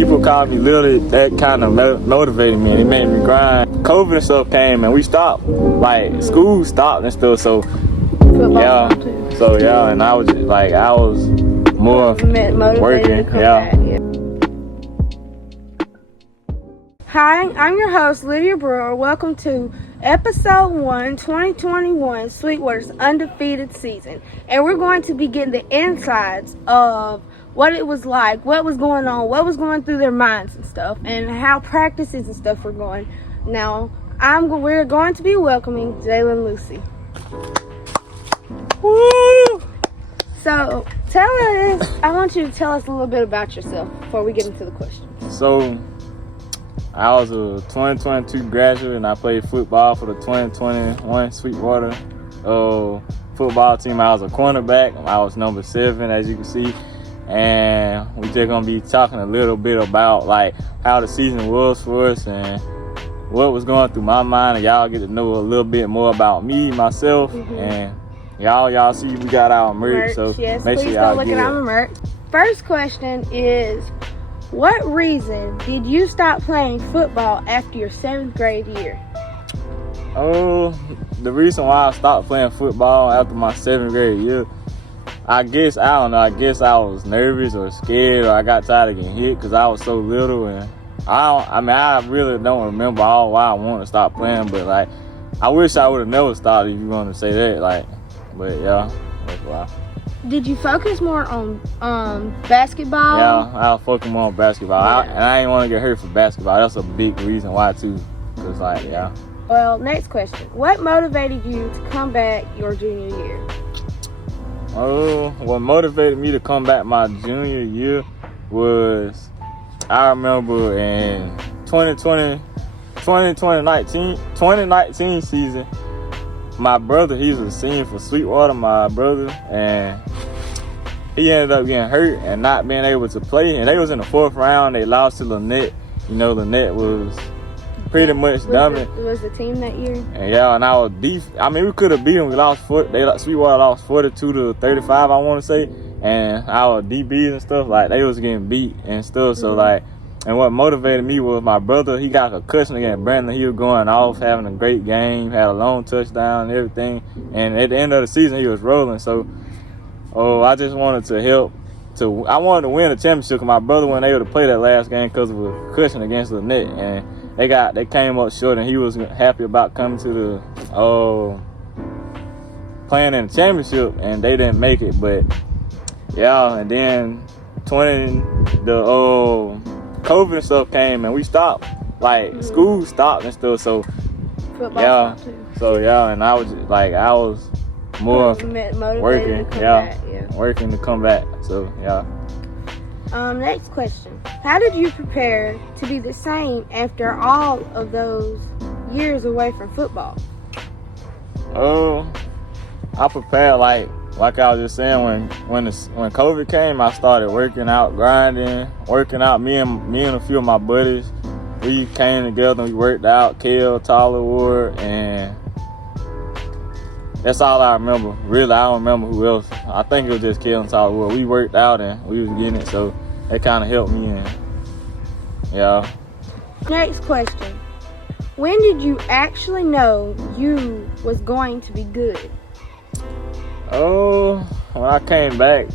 people call me literally, that kind of motivated me, and it made me grind. COVID and stuff came and we stopped, like school stopped and stuff, so yeah, and I was just, like, I was more working, yeah. Hi, I'm your host, Lydia Brewer. Welcome to Episode 1, 2021, Sweetwater's undefeated season. And we're going to be getting the insides of what it was like, what was going on, what was going through their minds and stuff, and how practices and stuff were going. Now, we're going to be welcoming Jalen and Lucy. Woo! So, I want you to tell us a little bit about yourself before we get into the questions. So, I was a 2022 graduate and I played football for the 2021 Sweetwater football team. I was a cornerback. I was number 7, as you can see. And we just gonna be talking a little bit about like how the season was for us and what was going through my mind, and y'all get to know a little bit more about me, myself, and y'all see we got our merch, so yes, make please sure y'all go look at our merch. First question is, what reason did you stop playing football after your 7th grade year? Oh, the reason why I stopped playing football after my 7th grade year, I guess I was nervous or scared, or I got tired of getting hit because I was so little, and I really don't remember all why I wanted to stop playing, but like I wish I would have never stopped, if you want to say that, like, but yeah, that's why. Did you focus more on basketball? Yeah, I was focusing more on basketball. And I didn't want to get hurt for basketball. That's a big reason why too. Cause like, yeah. Well, next question. What motivated you to come back your junior year? Oh, what motivated me to come back my junior year was, I remember in 2019 season, my brother, he's a senior for Sweetwater, my brother, and he ended up getting hurt and not being able to play. And they was in the 4th round. They lost to Lynette. You know, Lynette was pretty much dominant. Was the team that year? And yeah, and our we could have beat them. We lost Sweetwater lost 42-35, I want to say. And our DBs and stuff, like, they was getting beat and stuff. So like, and what motivated me was my brother. He got a concussion against Brandon. He was going off, having a great game, had a long touchdown and everything. And at the end of the season, he was rolling. So, I just wanted to help. I wanted to win the championship because my brother wasn't able to play that last game because of a concussion against Lynette. And they came up short, and he was happy about coming to the playing in the championship, and they didn't make it. But yeah, and then COVID and stuff came and we stopped, like school stopped and stuff, so football stopped too. So yeah, and I was more working, working to come back, so yeah. Next question. How did you prepare to be the same after all of those years away from football? I prepared like I was just saying, when COVID came, I started working out, grinding, working out. Me and a few of my buddies, we came together and we worked out, Kale, Tyler Ward, and that's all I remember. Really, I don't remember who else. I think it was just Kale and Tyler Ward. We worked out and we was getting it, so that kind of helped me. And yeah. Next question. When did you actually know you was going to be good? When I came back,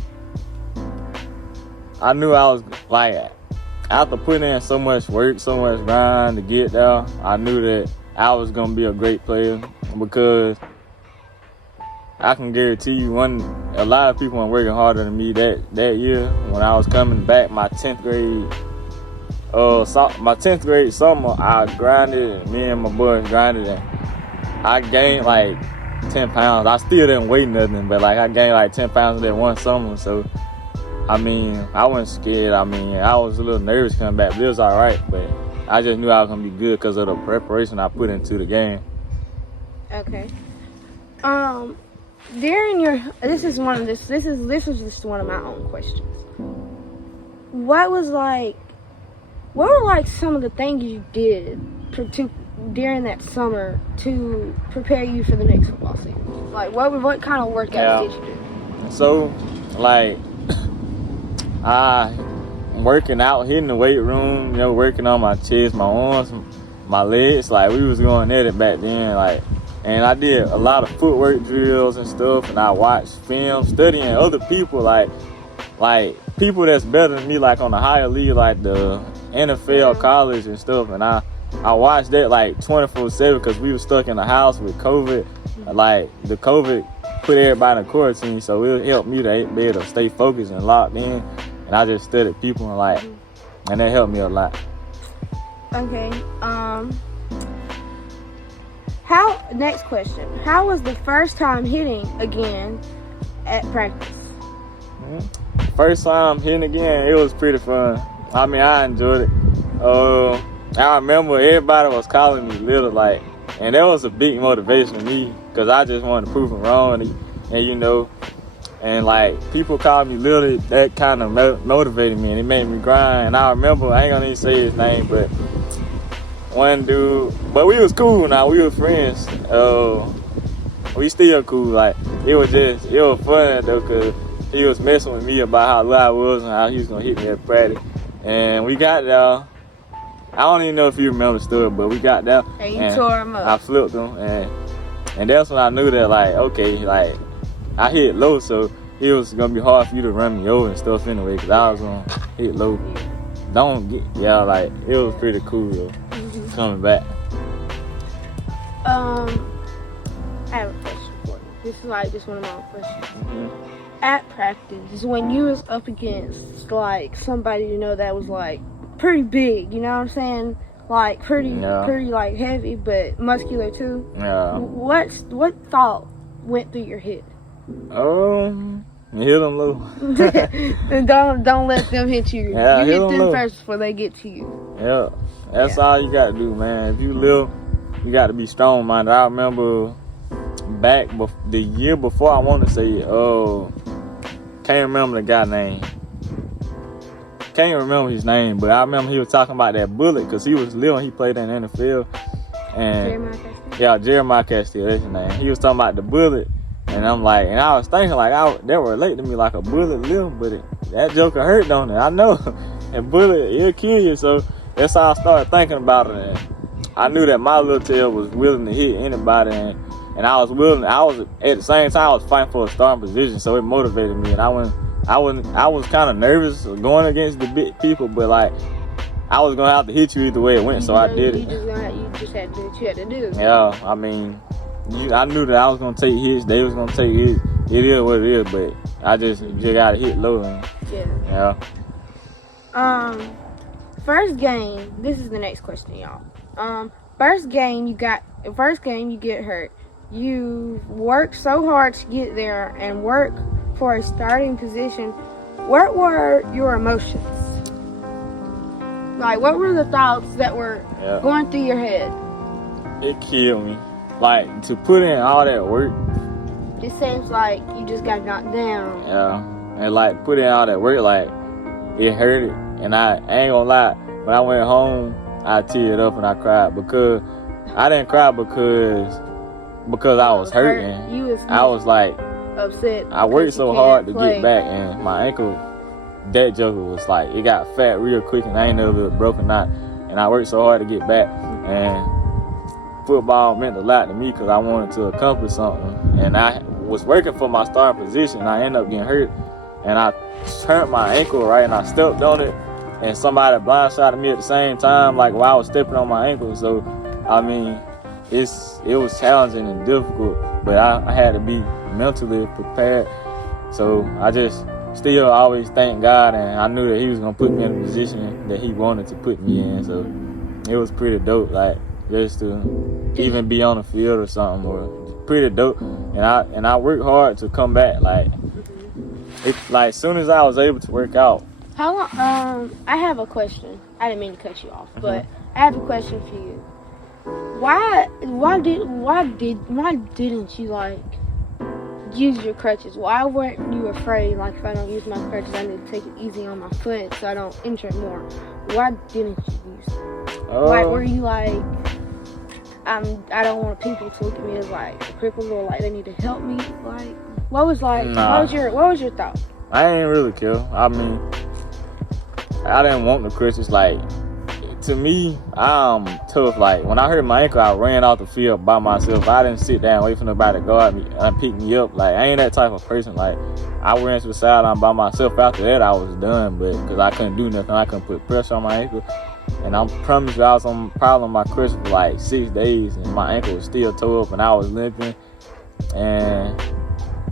I knew I was, like, after putting in so much work, so much grind to get there, I knew that I was going to be a great player, because I can guarantee you a lot of people were working harder than me that year. When I was coming back my 10th grade summer, I grinded, me and my boys grinded, and I gained like 10 pounds. I still didn't weigh nothing, but like I gained like 10 pounds in that one summer. So I wasn't scared. I was a little nervous coming back, but it was all right. But I just knew I was gonna be good because of the preparation I put into the game. Okay. During your this was just one of my own questions. What were like some of the things you did during that summer to prepare you for the next football season? Like what kind of workouts did you do? So like working out, hitting the weight room, you know, working on my chest, my arms, my legs. Like, we was going at it back then, like, and I did a lot of footwork drills and stuff, and I watched film, studying other people, like people that's better than me, like on the higher league, like the NFL, college and stuff. And I watched that like 24/7 because we were stuck in the house with COVID. Like, the COVID put everybody in quarantine, so it helped me to be able to stay focused and locked in. And I just studied people and like, and that helped me a lot. Okay. Next question. How was the first time hitting again at practice? First time hitting again, it was pretty fun. I mean, I enjoyed it. I remember everybody was calling me little, like, and that was a big motivation to me because I just wanted to prove them wrong, and you know, and like people called me little, that kind of motivated me and it made me grind. And I remember, I ain't gonna even say his name, but one dude, but we was cool now, we were friends. We still cool, like, it was fun though, cause he was messing with me about how low I was and how he was gonna hit me at practice. And we got there. I don't even know if you remember the story, but we got there. And you tore him up. I flipped him, and that's when I knew that, like, okay, like, I hit low, so it was gonna be hard for you to run me over and stuff anyway, cause I was gonna hit low. Like, it was pretty cool though, coming back. I have a question for you. This is like just one of my questions. At practice, when you was up against like somebody you know that was like pretty big, you know what I'm saying? Like pretty like heavy but muscular too. Yeah. What thought went through your head? Hit them low. And don't let them hit you. Yeah, you hit them low first before they get to you. Yeah. That's all you gotta do, man. If you live, you gotta be strong minded. I remember back the year before, I want to say, can't remember the guy's name. Can't remember his name, but I remember he was talking about that bullet because he was little. He played in the NFL. And Jeremiah Castillo? Yeah, Jeremiah Castillo, that's his name. He was talking about the bullet, and I'm like, and I was thinking like, that would relate to me like a bullet live, but that joker hurt, don't it? I know, and bullet, it'll kill you. So that's how I started thinking about it. And I knew that my little tail was willing to hit anybody, and I was willing. I was at the same time I was fighting for a starting position, so it motivated me. And I was kind of nervous going against the big people, but like I was gonna have to hit you either way it went, so I did it. You just had to do what you had to do. Yeah, I mean, I knew that I was gonna take hits. They was gonna take hits. It is what it is, but I just gotta hit low. And, yeah. First game. This is the next question, y'all. First game you get hurt. You worked so hard to get there and work for a starting position. What were your emotions? Like, what were the thoughts that were going through your head? It killed me. Like, to put in all that work. It seems like you just got knocked down. Yeah. And like, put in all that work, like, it hurted. And I ain't gonna lie, when I went home, I teared up and I cried because I didn't cry because I was hurting. I was like upset. I worked so hard to get back, and my ankle, that joker was like, it got fat real quick, and I ain't never broken out. And I worked so hard to get back, and football meant a lot to me because I wanted to accomplish something. And I was working for my starting position, and I ended up getting hurt, and I turned my ankle right, and I stepped on it, and somebody blindsided me at the same time, like while I was stepping on my ankle. So, I mean, it was challenging and difficult, but I had to be mentally prepared. So I just still always thank God, and I knew that He was gonna put me in the position that He wanted to put me in. So it was pretty dope, like just to even be on the field or something, or pretty dope. And I worked hard to come back. Like as soon as I was able to work out. How long? I have a question. I didn't mean to cut you off, but I have a question for you. Why didn't you like use your crutches? Why weren't you afraid, like, if I don't use my crutches, I need to take it easy on my foot so I don't injure it more? Why didn't you use them? Like, were you like, I don't want people to look at me as like a cripple, or like they need to help me? Like, what was your thought? I ain't really care. I mean, I didn't want the crutches. Like, to me, I'm tough. Like, when I hurt my ankle, I ran off the field by myself. I didn't sit down and wait for nobody to guard me and pick me up. Like, I ain't that type of person. Like, I ran to the sideline by myself. After that, I was done, but because I couldn't do nothing, I couldn't put pressure on my ankle. And I promise you, I was probably on my crutch for like 6 days, and my ankle was still tore up, and I was limping. And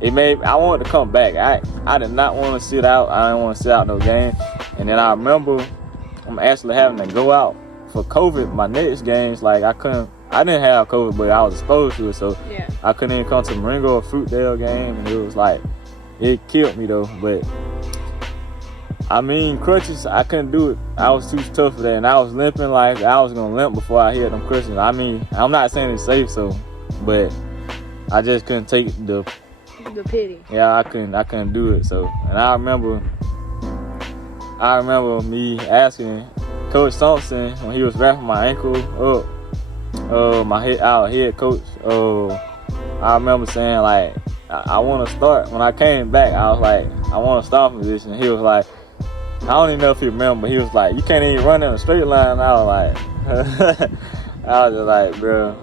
I wanted to come back. I did not want to sit out. I didn't want to sit out no game. And then I remember I'm actually having to go out for COVID. My next games, like I didn't have COVID, but I was exposed to it, so yeah. I couldn't even come to Marengo or Fruitdale game, and it was like, it killed me though. But I mean, crutches, I couldn't do it. I was too tough for that, and I was limping like I was gonna limp before I hit them crutches. I mean, I'm not saying it's safe, but I just couldn't take the pity. Yeah, I couldn't do it. So, and I remember me asking Coach Thompson when he was wrapping my ankle up, our head coach. I remember saying like, I want to start. When I came back, I was like, I want to start position. He was like, I don't even know if he remember, but he was like, you can't even run in a straight line. I was like, I was just like, bro.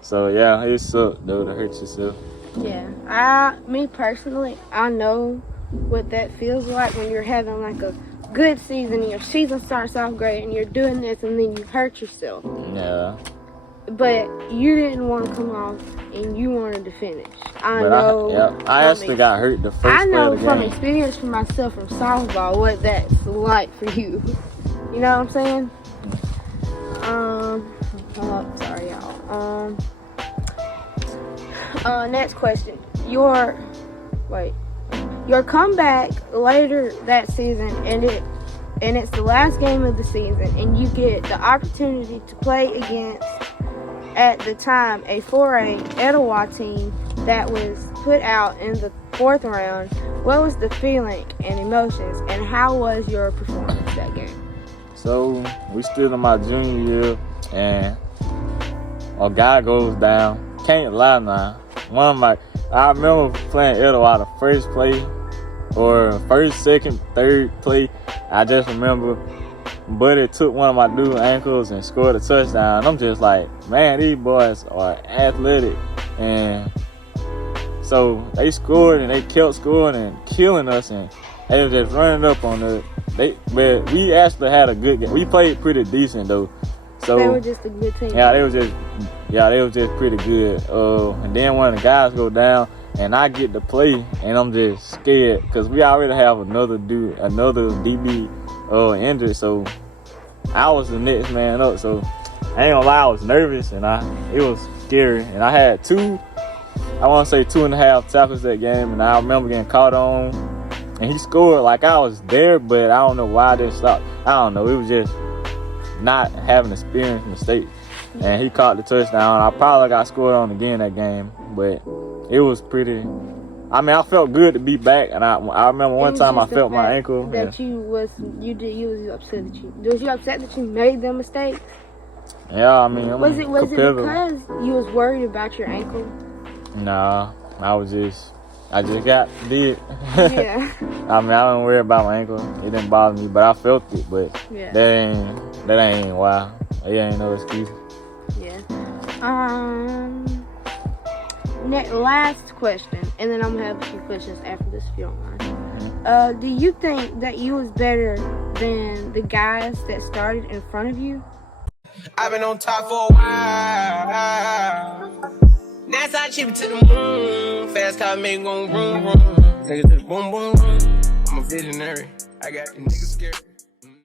So yeah, it sucked though to hurt yourself. Yeah, me personally, I know what that feels like when you're having like a good season and your season starts off great and you're doing this and then you hurt yourself. Yeah. But you didn't want to come off and you wanted to finish. I actually got hurt the first play of the game. I know from experience for myself from softball what that's like for you. You know what I'm saying? Sorry y'all. Next question. Your comeback later that season, and it's the last game of the season, and you get the opportunity to play against, at the time, a 4A Etowah team that was put out in the 4th round. What was the feeling and emotions, and how was your performance that game? So we stood in my junior year, and a guy goes down. Can't lie now. I remember playing Etowah the first play, or first, second, third play. I just remember Buddy took one of my dude's ankles and scored a touchdown. I'm just like, man, these boys are athletic. And so they scored and they kept scoring and killing us, and they were just running up on us. But we actually had a good game. We played pretty decent though. So they were just a good team. Yeah, they was just pretty good. And then one of the guys go down, and I get to play, and I'm just scared because we already have another DB injured. So I was the next man up. So I ain't gonna lie, I was nervous, and it was scary. And I had 2.5 tackles that game, and I remember getting caught on, and he scored like I was there, but I don't know why I didn't stop. I don't know. It was just not having experienced mistakes. And he caught the touchdown. I probably got scored on again that game, but it was pretty. I mean, I felt good to be back, and I remember one time I felt my ankle. That you was upset that you made them mistakes? Yeah, I mean, was it because you was worried about your ankle? Nah, I just got did. Yeah. I mean, I don't worry about my ankle. It didn't bother me, but I felt it. But yeah. that ain't why. It ain't no excuse. Yeah. Last question, and then I'm gonna have a few questions after this if you don't mind. Mm-hmm. Do you think that you was better than the guys that started in front of you? I've been on top for a while. That's how I chip to the moon. Fast car make gon' vroom vroom. Take it to the boom boom room. I'm a visionary. I got the niggas scared.